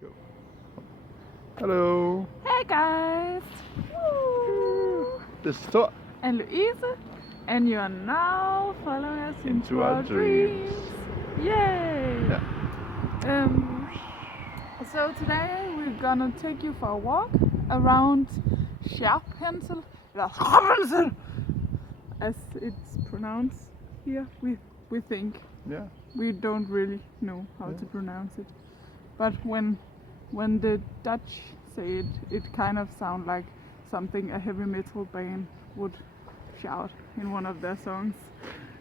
Go. Hello. Hey guys! Woo! This is Thor. And Louise, and you are now following us Into our dreams. Yay! Yeah. So today we're gonna take you for a walk around Scherpensel, as it's pronounced here. We think. Yeah. We don't really know how to pronounce it, but when the Dutch say it, it kind of sounds like something a heavy metal band would shout in one of their songs.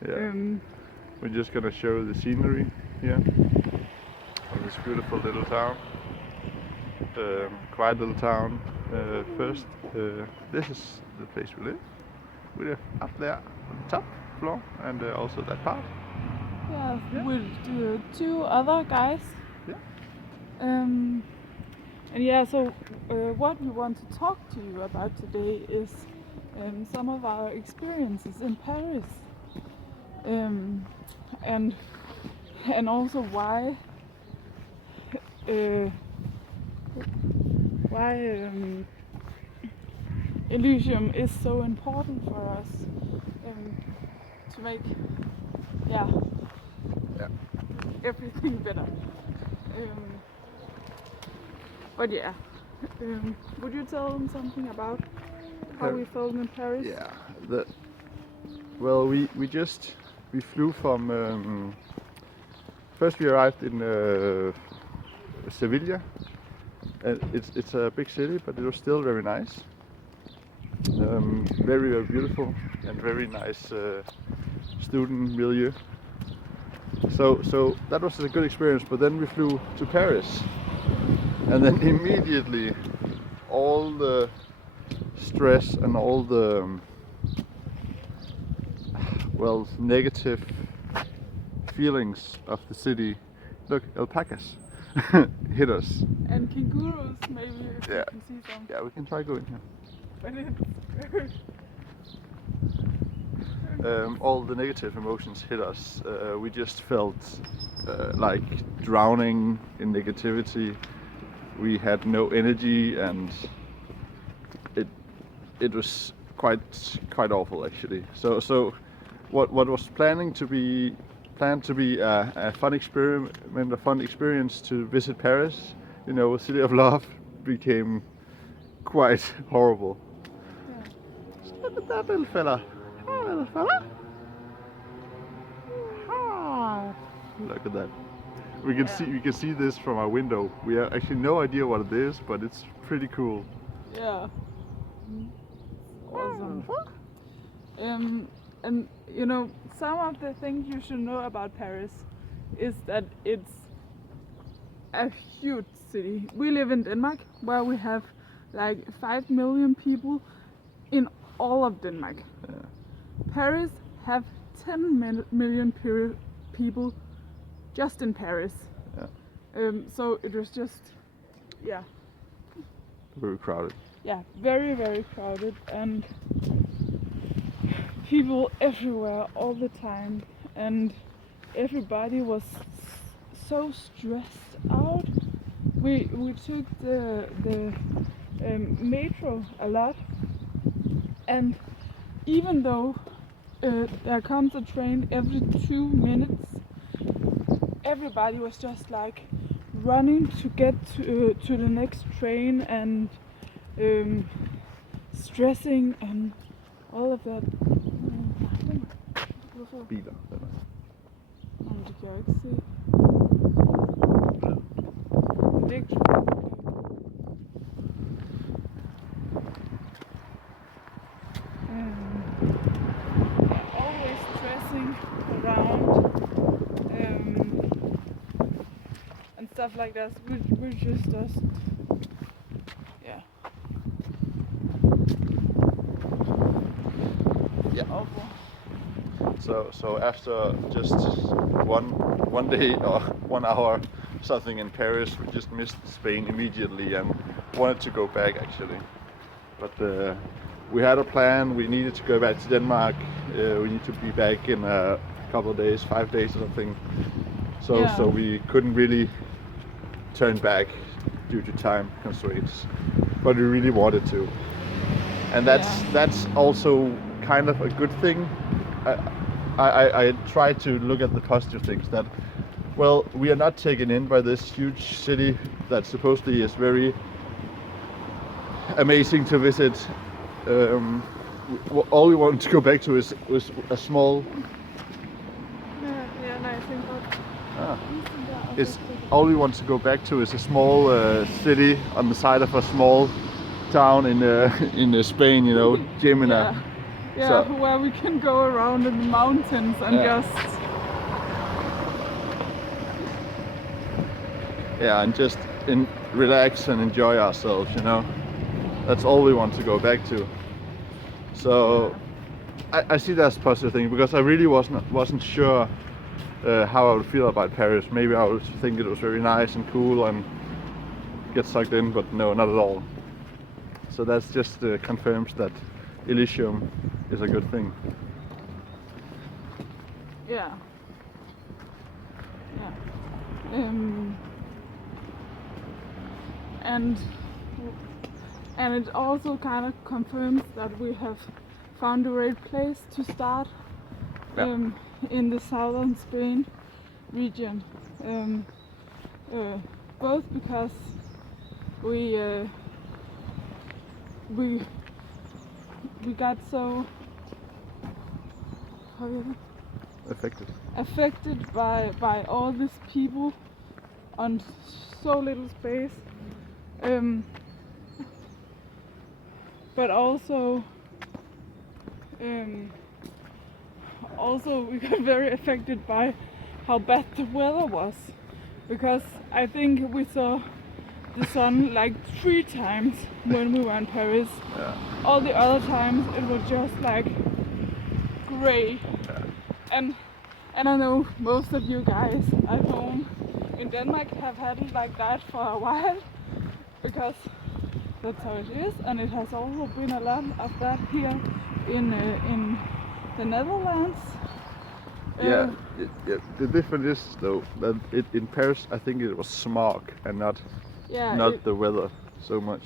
Yeah. We're just gonna show the scenery here of this beautiful little town. Quiet little town. First, this is the place we live. We live up there on the top floor, and also that part. Yeah, Yeah. with two other guys. Yeah. And yeah, so what we want to talk to you about today is some of our experiences in Paris, and also why Elysium is so important for us to make everything better. But yeah, would you tell them something about how we felt in Paris? Yeah. Well, we flew from. First, we arrived in Sevilla. It's a big city, but it was still very nice. Very, very beautiful and very nice student milieu. So that was a good experience. But then we flew to Paris, and then immediately all the stress and all the negative feelings of the city. Look, alpacas hit us. And kangaroos, maybe if you Yeah. can see some. Yeah, we can try going here. But it's All the negative emotions hit us. We just felt like drowning in negativity. We had no energy, and it was quite awful actually. So what was planned to be a fun experiment, a fun experience to visit Paris, a city of love, became quite horrible. yeah. Look at that little fella. Hi, little fella. Hi. Look at that. We can see this from our window. We have actually no idea what it is, but it's pretty cool. Yeah. Awesome. And some of the things you should know about Paris is that it's a huge city. We live in Denmark, where we have like 5 million people in all of Denmark. Yeah. Paris have 10 million people just in Paris. Yeah. So it was just, Very crowded. yeah, very, very crowded, and people everywhere all the time, and everybody was so stressed out. We took the metro a lot, and even though there comes a train every 2 minutes, everybody was just like running to get to the next train, and stressing and all of that. Biler. Det kan jeg ikke se. Det er ikke always stressing around and stuff like that. We're just us. Yeah. Yeah. Awful. So after just one day or 1 hour something in Paris, we just missed Spain immediately and wanted to go back actually. But we had a plan. We needed to go back to Denmark. We need to be back in a couple of days, 5 days or something. So we couldn't really turn back due to time constraints, but we really wanted to, and that's also kind of a good thing. I try to look at the positive things that, well, we are not taken in by this huge city that supposedly is very amazing to visit. All we want to go back to is a small. Is all we want to go back to is a small city on the side of a small town in Spain, you know, Jimena. Yeah, so, where we can go around in the mountains and just relax and enjoy ourselves, you know. That's all we want to go back to. So I see that as a positive thing, because I really wasn't sure how I would feel about Paris. Maybe I would think it was very nice and cool and get sucked in, but no, not at all. So that's just confirms that Elysium is a good thing. Yeah. And it also kind of confirms that we have found a great place to start in the southern Spain region. Both because we got so affected by all these people on so little space, but also we got very affected by how bad the weather was, because I think we saw the sun like 3 times when we were in Paris. All the other times it was just like grey. And I know most of you guys at home in Denmark have had it like that for a while, because that's how it is, and it has also been a lot of that here in the Netherlands. The difference is though that in Paris I think it was smog and not the weather so much.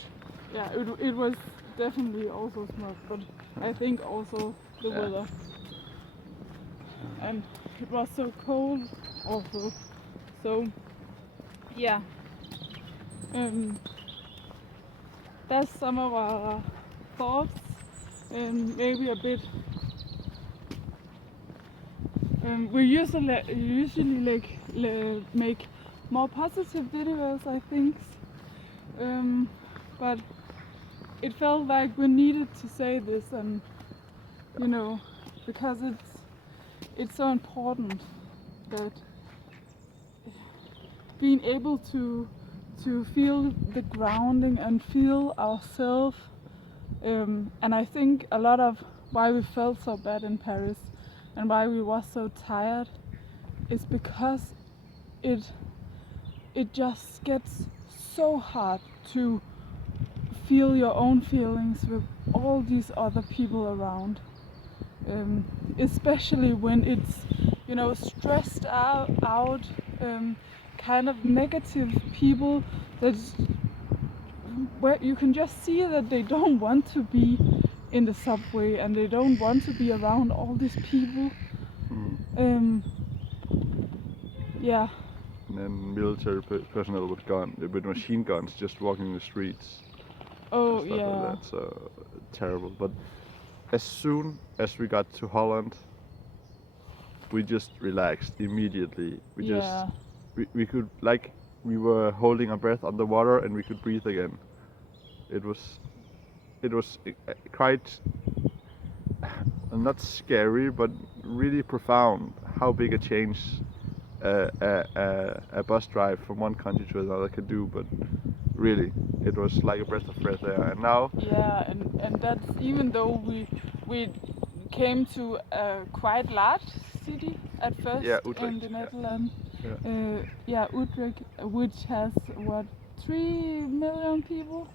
Yeah, it was definitely also smog, but I think also the weather. And it was so cold also. So yeah. That's some of our thoughts, and maybe a bit. We usually make more positive videos, I think, but it felt like we needed to say this, and you know, because it's so important that being able to feel the grounding and feel ourselves, and I think a lot of why we felt so bad in Paris and why we was so tired is because it just gets so hard to feel your own feelings with all these other people around, especially when it's, you know, stressed out kind of negative people that where you can just see that they don't want to be in the subway and they don't want to be around all these people. Yeah. And then military personnel with machine guns just walking the streets. Oh and stuff yeah. like that. So terrible. But as soon as we got to Holland, we just relaxed immediately. We could, like, we were holding our breath underwater and we could breathe again. It was quite not scary, but really profound how big a change a bus drive from one country to another could do. But really, it was like a breath of fresh air. And now and that's even though we came to a quite large city at first, Utrecht, in the Netherlands. Utrecht, which has what, 3 million people?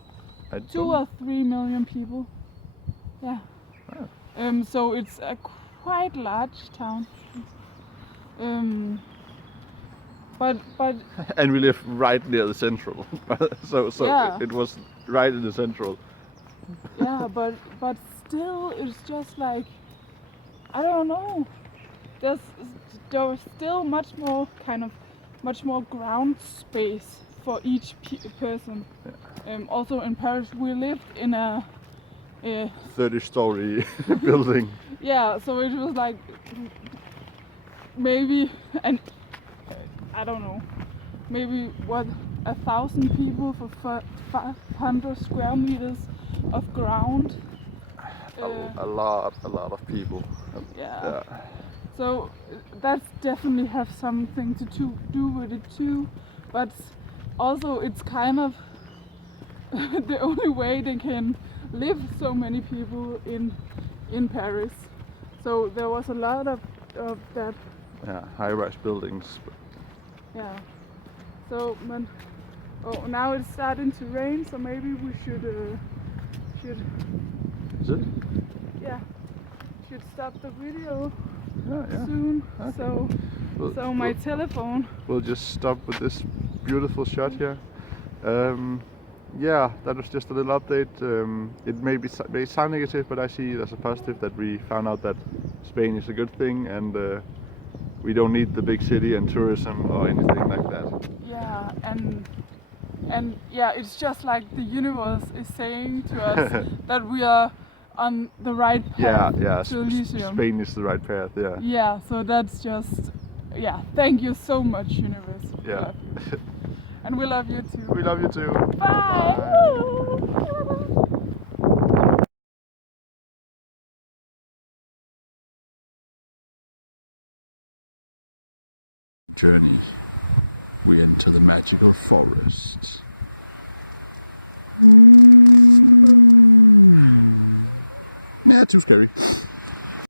2 or 3 million people. Yeah. Wow. So it's a quite large town. but And we live right near the central, so Yeah. it was right in the central. yeah, but still, it's just like, I don't know. There was still much more ground space for each person. Also in Paris, we lived in a 30-story building. yeah, so it was like maybe, and I don't know, maybe 1,000 people for 500 square meters of ground. A lot of people. Yeah. So that's definitely have something to do with it too, but also it's kind of the only way they can live so many people in Paris. So there was a lot of that. Yeah, high-rise buildings. Yeah. So now it's starting to rain, so maybe we should Is it? yeah, should stop the video Yeah. soon. Okay. So my telephone. We'll just stop with this beautiful shot here. Yeah, that was just a little update. It may sound negative, but I see it as a positive that we found out that Spain is a good thing, and we don't need the big city and tourism or anything like that. Yeah, and yeah, it's just like the universe is saying to us that we are on the right path to Elysium. Spain is the right path. Yeah. Yeah, so that's just, yeah, thank you so much, universe. We Yeah. love you. And we love you too. We love you too. Bye. Journey. We enter the magical forest. Nah, too scary.